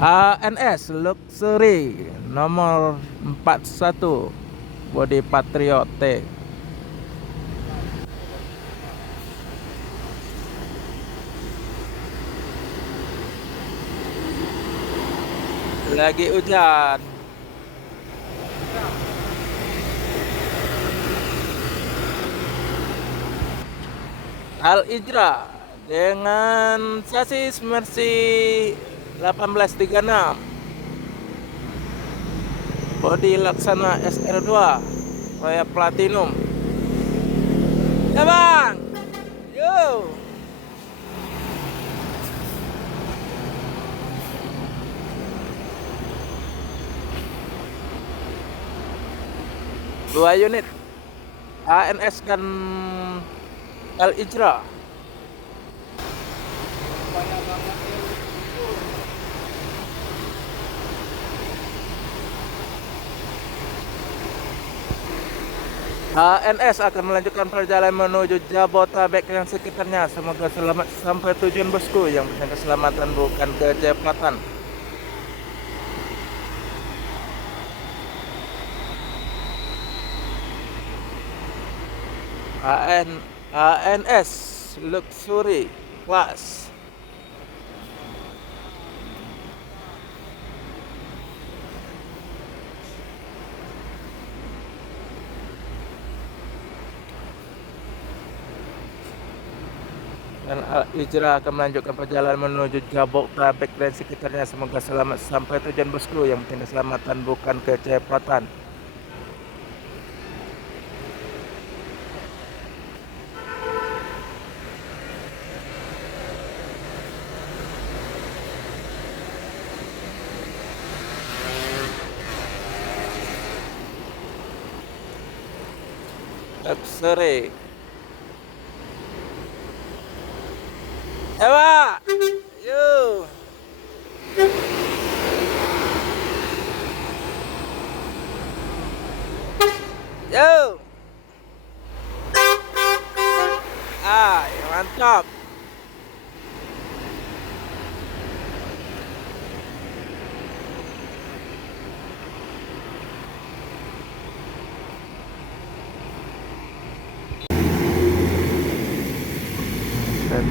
ANS Luxury nomor 41 bodi Patriot T. Lagi hujan. Al Ijra dengan sasis Mercy 1836, bodi Laksana SR2 Royal Platinum. Ya bang, yo. Dua unit ANS dan Al Ijra. ANS akan melanjutkan perjalanan menuju Jabotabek dan sekitarnya. Semoga selamat sampai tujuan bosku. Yang penting keselamatan bukan kecepatan. ANS Luxury Class. Dan Al Ijra akan melanjutkan perjalanan menuju Jabotabek dan sekitarnya. Semoga selamat sampai tujuan bosku. Yang penting keselamatan bukan kecepatan. Luxury. Ewa, yo. Yo. Mantap. Set.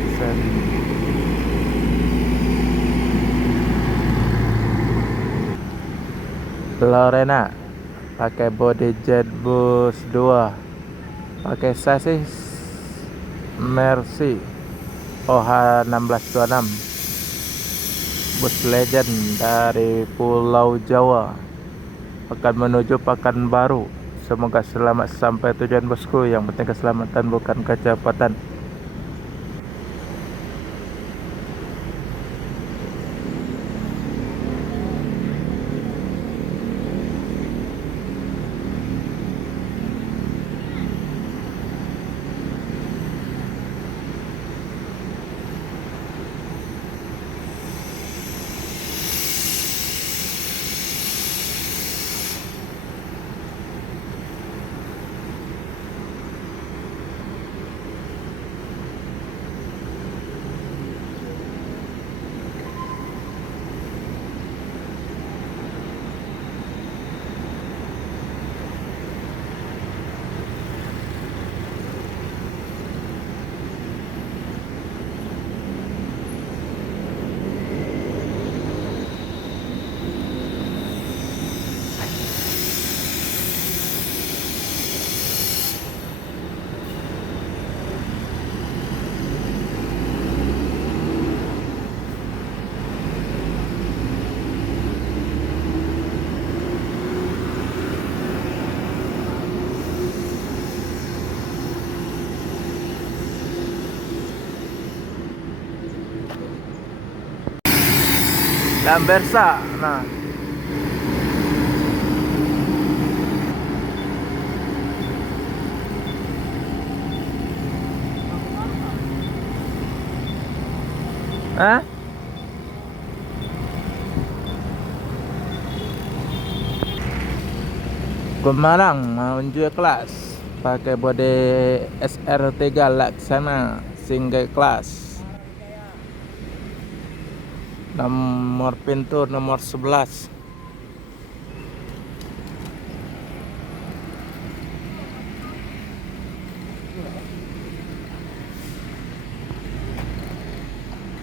Lorena pakai body Jetbus 2, pakai sasis Mercy OH 1626, bus legend dari Pulau Jawa akan menuju Pekanbaru. Semoga selamat sampai tujuan bosku. Yang penting keselamatan bukan kecepatan. Lambersa. Nah, Pemalang menuju kelas pakai bodi SR3 Laksana single class Nomor pintu nomor 11.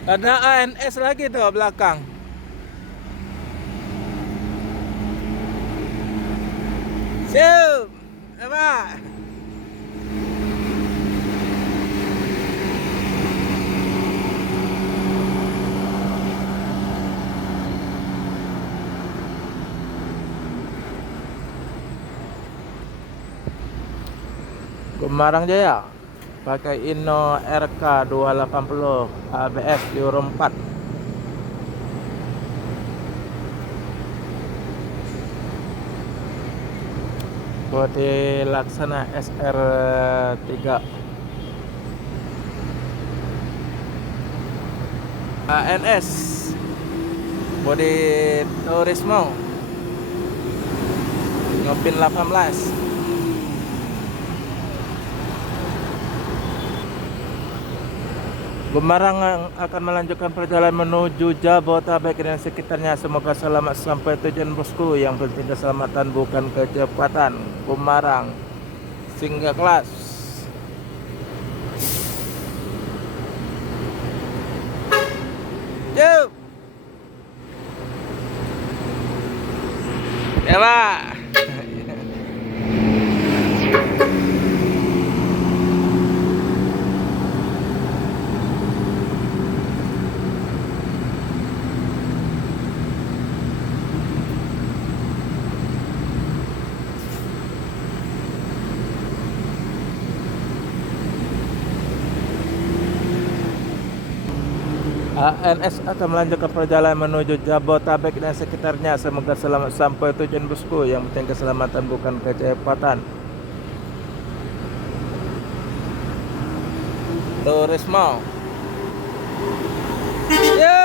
Ada ANS lagi tuh belakang. Siap. Apa? Gemarang Jaya pakai Inno RK 280 ABS Euro 4. Bodi Laksana SR3 ANS bodi Turismo Ngopin 18. Gemarang akan melanjutkan perjalanan menuju Jabodetabek dan sekitarnya. Semoga selamat sampai tujuan bosku. Yang penting keselamatan bukan kecepatan. Gemarang single kelas. Yuk. Ya Pak. ANS akan melanjutkan perjalanan menuju Jabodetabek dan sekitarnya. Semoga selamat sampai tujuan bosku. Yang penting keselamatan bukan kecepatan. Turismo. Yo.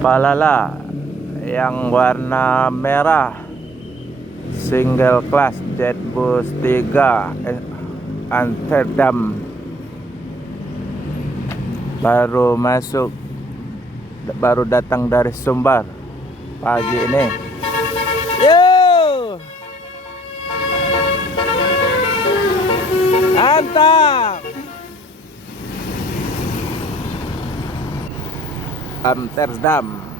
Palala yang warna merah single class Jetbus 3 Amsterdam baru masuk, baru datang dari Sumbar pagi ini. Yo, mantap. Amsterdam.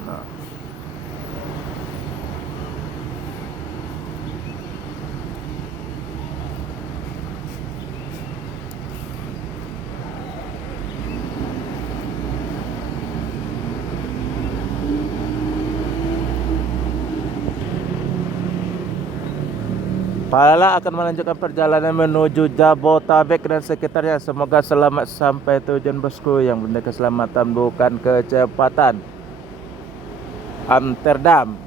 Palala akan melanjutkan perjalanan menuju Jabodetabek dan sekitarnya. Semoga selamat sampai tujuan bosku. Yang penting keselamatan bukan kecepatan. Amsterdam.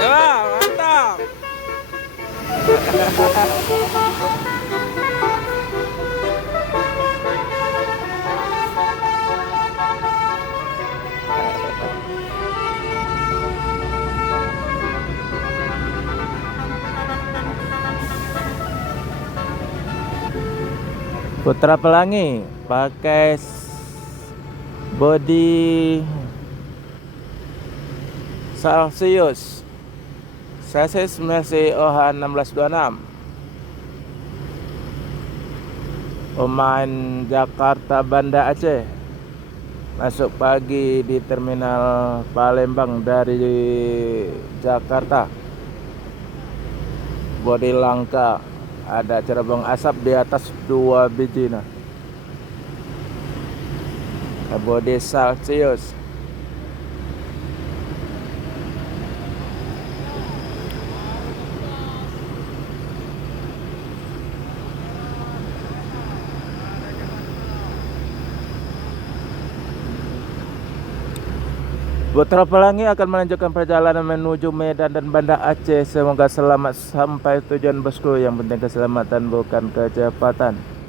Ya, mantap. Putra Pelangi pakai body Celsius, chassis masih OH 1626. Pemain Jakarta Banda Aceh masuk pagi di terminal Palembang dari Jakarta. Bodi langka, ada cerobong asap di atas 2 biji. Nah, bodi Celsius. Putra Pelangi akan melanjutkan perjalanan menuju Medan dan Banda Aceh. Semoga selamat sampai tujuan bosku. Yang penting keselamatan bukan kecepatan.